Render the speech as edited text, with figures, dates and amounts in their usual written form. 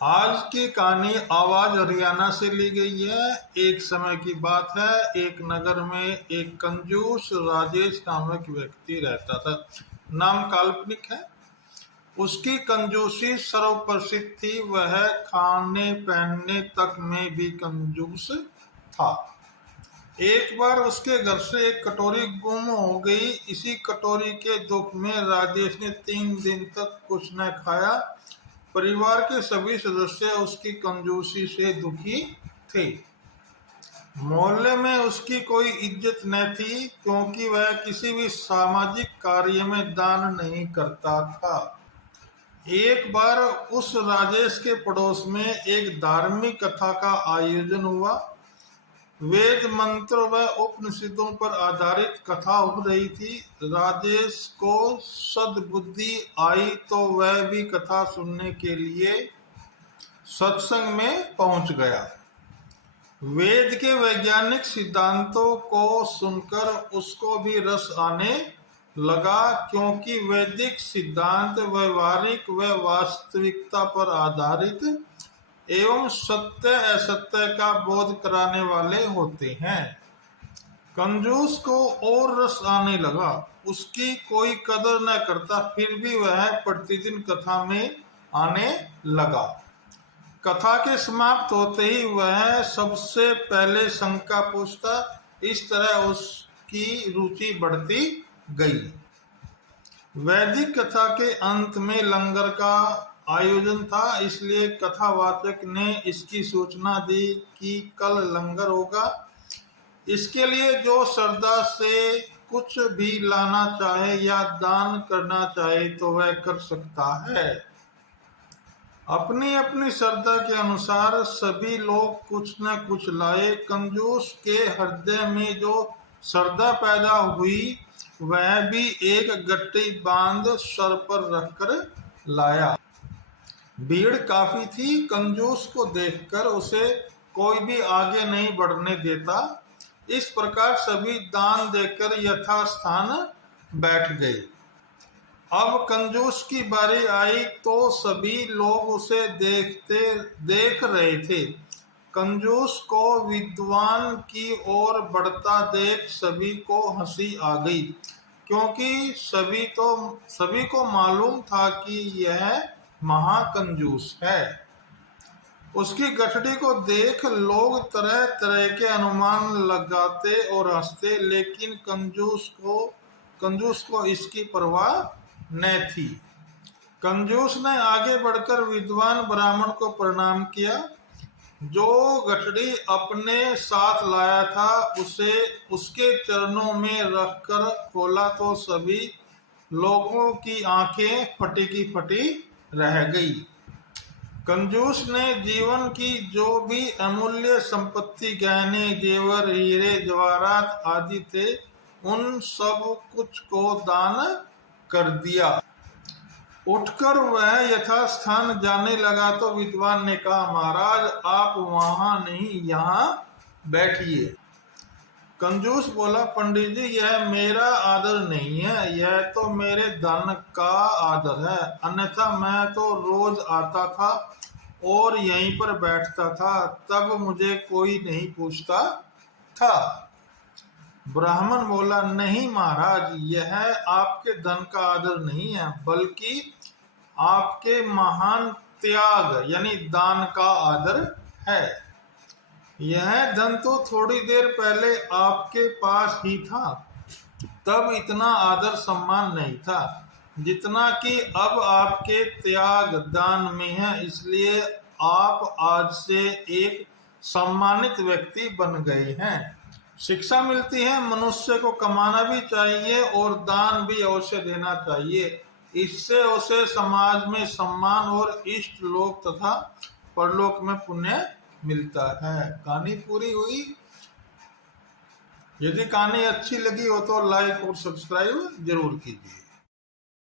आज की कहानी आवाज हरियाणा से ली गई है। एक समय की बात है, एक नगर में एक कंजूस राजेश नामक व्यक्ति रहता था। नाम काल्पनिक है। उसकी कंजूसी सर्वप्रसिद्ध थी। वह खाने पहनने तक में भी कंजूस था। एक बार उसके घर से एक कटोरी गुम हो गई। इसी कटोरी के दुख में राजेश ने 3 दिन तक कुछ न खाया। परिवार के सभी सदस्य उसकी कंजूसी से दुखी थे। मोहल्ले में उसकी कोई इज्जत न थी, क्योंकि वह किसी भी सामाजिक कार्य में दान नहीं करता था। एक बार उस राजेश के पड़ोस में एक धार्मिक कथा का आयोजन हुआ। वेद मंत्र व उपनिषदों पर आधारित कथा हो रही थी। राजेश को सद्बुद्धि आई तो वह भी कथा सुनने के लिए सत्संग में पहुंच गया। वेद के वैज्ञानिक सिद्धांतों को सुनकर उसको भी रस आने लगा, क्योंकि वैदिक सिद्धांत व्यवहारिक व वास्तविकता पर आधारित एवं सत्य असत्य का बोध कराने वाले होते हैं। कंजूस को और रस आने लगा। उसकी कोई कदर न करता, फिर भी वह प्रतिदिन कथा में आने लगा। कथा के समाप्त होते ही वह सबसे पहले शंका पूछता। इस तरह उसकी रुचि बढ़ती गई। वैदिक कथा के अंत में लंगर का आयोजन था, इसलिए कथावाचक ने इसकी सूचना दी कि कल लंगर होगा। इसके लिए जो श्रद्धा से कुछ भी लाना चाहे या दान करना चाहे तो वह कर सकता है। अपनी अपनी श्रद्धा के अनुसार सभी लोग कुछ न कुछ लाए। कंजूस के हृदय में जो श्रद्धा पैदा हुई, वह भी एक गट्टी बांध सर पर रखकर लाया। भीड़ काफी थी। कंजूस को देखकर उसे कोई भी आगे नहीं बढ़ने देता। इस प्रकार सभी दान देकर यथास्थान बैठ गए। अब कंजूस की बारी आई तो सभी लोग उसे देख रहे थे। कंजूस को विद्वान की ओर बढ़ता देख सभी को हंसी आ गई, क्योंकि सभी को मालूम था कि यह महाकंजूस है। उसकी गठड़ी को देख लोग तरह तरह के अनुमान लगाते और हंसते, लेकिन कंजूस को इसकी परवाह न थी। कंजूस ने आगे बढ़कर विद्वान ब्राह्मण को प्रणाम किया। जो गठड़ी अपने साथ लाया था उसे उसके चरणों में रखकर खोला तो सभी लोगों की आंखें फटी की फटी रह गई। कंजूस ने जीवन की जो भी अमूल्य संपत्ति, गहने जेवर हीरे जवाहरात आदि थे, उन सब कुछ को दान कर दिया। उठकर वह यथास्थान जाने लगा तो विद्वान ने कहा, महाराज आप वहां नहीं, यहाँ बैठिए। कंजूस बोला, पंडित जी यह मेरा आदर नहीं है, यह तो मेरे धन का आदर है। अन्यथा मैं तो रोज आता था और यहीं पर बैठता था, तब मुझे कोई नहीं पूछता था। ब्राह्मण बोला, नहीं महाराज, यह आपके धन का आदर नहीं है, बल्कि आपके महान त्याग यानी दान का आदर है। यह धन तो थोड़ी देर पहले आपके पास ही था, तब इतना आदर सम्मान नहीं था जितना कि अब आपके त्याग दान में है। इसलिए आप आज से एक सम्मानित व्यक्ति बन गए हैं। शिक्षा मिलती है, मनुष्य को कमाना भी चाहिए और दान भी अवश्य देना चाहिए। इससे उसे समाज में सम्मान और इष्ट लोक तथा परलोक में पुण्य मिलता है। कहानी पूरी हुई। यदि कहानी अच्छी लगी हो तो लाइक और सब्सक्राइब जरूर कीजिए।